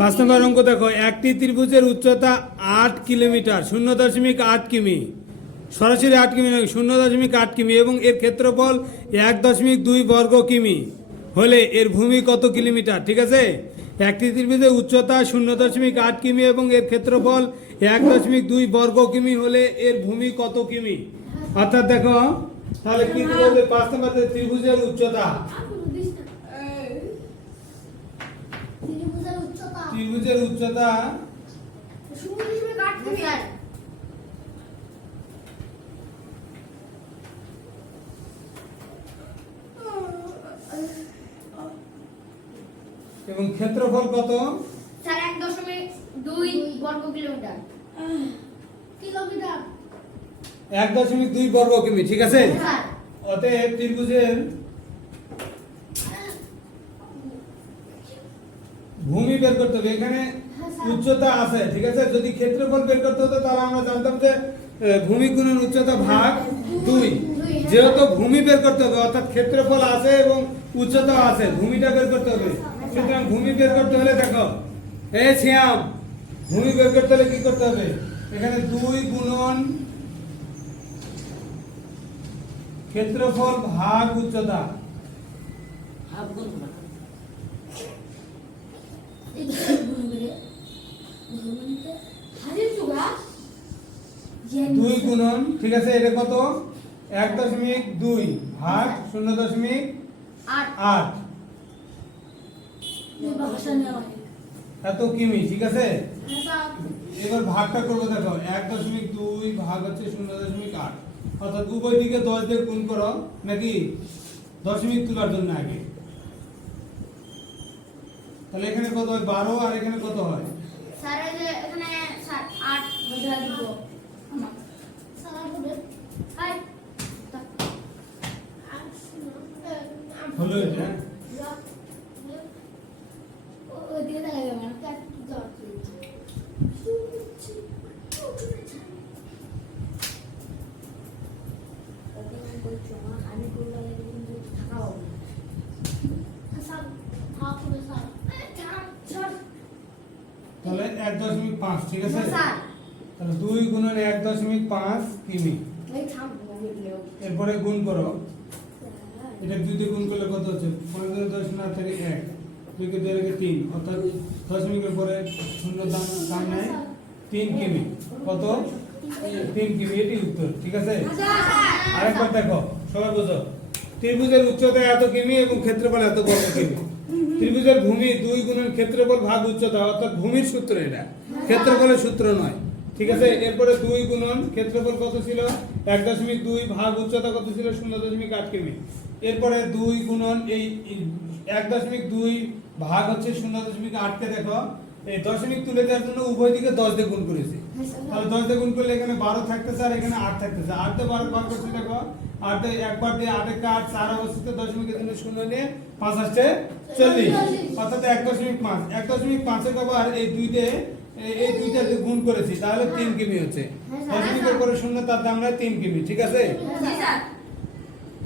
পাঁচ নম্বর অঙ্ক দেখো, একটি ত্রিভুজের উচ্চতা আট কিলোমিটার, শূন্য দশমিক আট কিমি। সরাসরি আট কিমি নয়, শূন্য দশমিক আট কিমি এবং এর ক্ষেত্রফল এক দশমিক দুই বর্গ কিমি। হলে এর ভূমি কত কিলোমিটার, ঠিক আছে? একটি ত্রিভুজের উচ্চতা শূন্য দশমিক আট কিমি এবং এর ক্ষেত্রফল এক দশমিক দুই বর্গ কিমি হলে এর ভূমি কত কিমি? অর্থাৎ দেখো, তাহলে কি পাঁচ নম্বর ত্রিভুজের উচ্চতা ত্রিভুজের উচ্চতা মিটার এবং ক্ষেত্রফল কত? স্যার এক দশমিক দুই বর্গ কিলোমিটার। কিলোমিটার এক দশমিক দুই বর্গ কিমি ঠিক আছে? অতএব ত্রিভুজের ভূমি বের করতে হবে। এখানে উচ্চতা আছে, ঠিক আছে? যদি ক্ষেত্রফল বের করতে হতো, তাহলে আমরা জানতাম যে ভূমি গুণন উচ্চতা ভাগ দুই। যেহেতু ভূমি বের করতে হবে, অর্থাৎ ক্ষেত্রফল আছে এবং উচ্চতা আছে, ভূমিটা বের করতে হবে। সুতরাং ভূমি বের করতে হলে দেখো, এ শ্যাম ভূমি বের করতে হলে কি করতে হবে? এখানে দুই গুণন ক্ষেত্রফল ভাগ উচ্চতা। হাজির দুই গুণন ঠিক আছে এটা কত? এক দশমিক দুই ভাগ শূন্য দশমিক আট। এত কিমি ঠিক আছে? হ্যাঁ এবার ভাগটা করব দেখো এক দশমিক দুই ভাগ হচ্ছে শূন্য দশমিক আট। অর্থাৎ উভয় দিকে দশ দিয়ে গুণ করো নাকি? দশমিক তোলার জন্য আগে। তাহলে এখানে কত হয়? বারো আর এখানে কত হয়? স্যার এখানে স্যার আট বসা দিব স্যার হবে হাই হলো এটা ওদিকে দেখা যাবে না কাট জল আমি করলে কিন্তু থাকা হবে স্যার থাকা তাহলে এক দশমিক পাঁচ ঠিক আছে? তাহলে দুই গুণন এক দশমিক পাঁচ কিমি? এরপরে গুণ করো। এটা দুই দিয়ে গুণ করলে কত হচ্ছে? পনেরো দশ না থেকে এক দুইকে দুই রেখে তিন অর্থাৎ দশমিকের পরে শূন্য দাম দাম নেয় তিন কিমি। কত? তিন কিমি এটি উত্তর ঠিক আছে? আরেকবার দেখো সবাই বোঝো। ত্রিভুজের উচ্চতা এত কিমি এবং ক্ষেত্রফল এত বর্গ কিমি। ত্রিভুজের ভূমি দুই গুণের ক্ষেত্রফল ভাগ উচ্চতা অর্থাৎ ভূমির সূত্র এটা। ক্ষেত্রফলের সূত্র নয় ঠিক আছে? এরপরে দুই গুণন ক্ষেত্রফল কত ছিল? এক দশমিক দুই ভাগ উচ্চতা কত ছিল? শূন্য দশমিক আট কিমি। এরপরে দুই গুণন এই এক দশমিক দুই ভাগ হচ্ছে শূন্য দশমিক আটকে দেখো এই দশমিক তুলে দেওয়ার জন্য উভয় দিকে দশ দিয়ে গুণ করেছি। তাহলে দশ দিয়ে গুণ করলে এখানে বারো থাকতেছে আর এখানে আট থাকতেছে। আট দিয়ে বারো ভাগ করছে দেখো আট দিয়ে একবার দিয়ে আট চার অবস্থিত দশমিকের জন্য শূন্য নিয়ে পাঁচ আসছে চল্লিশ। অর্থাৎ এক দশমিক পাঁচ। এক দশমিক পাঁচের আবার এই দুইটে এই- দুইটা গুণ করেছি তাহলে তিন কিমি হচ্ছে। দশমিকের পরে শূন্য তার দাম হয় তিন কিমি ঠিক আছে? স্যার।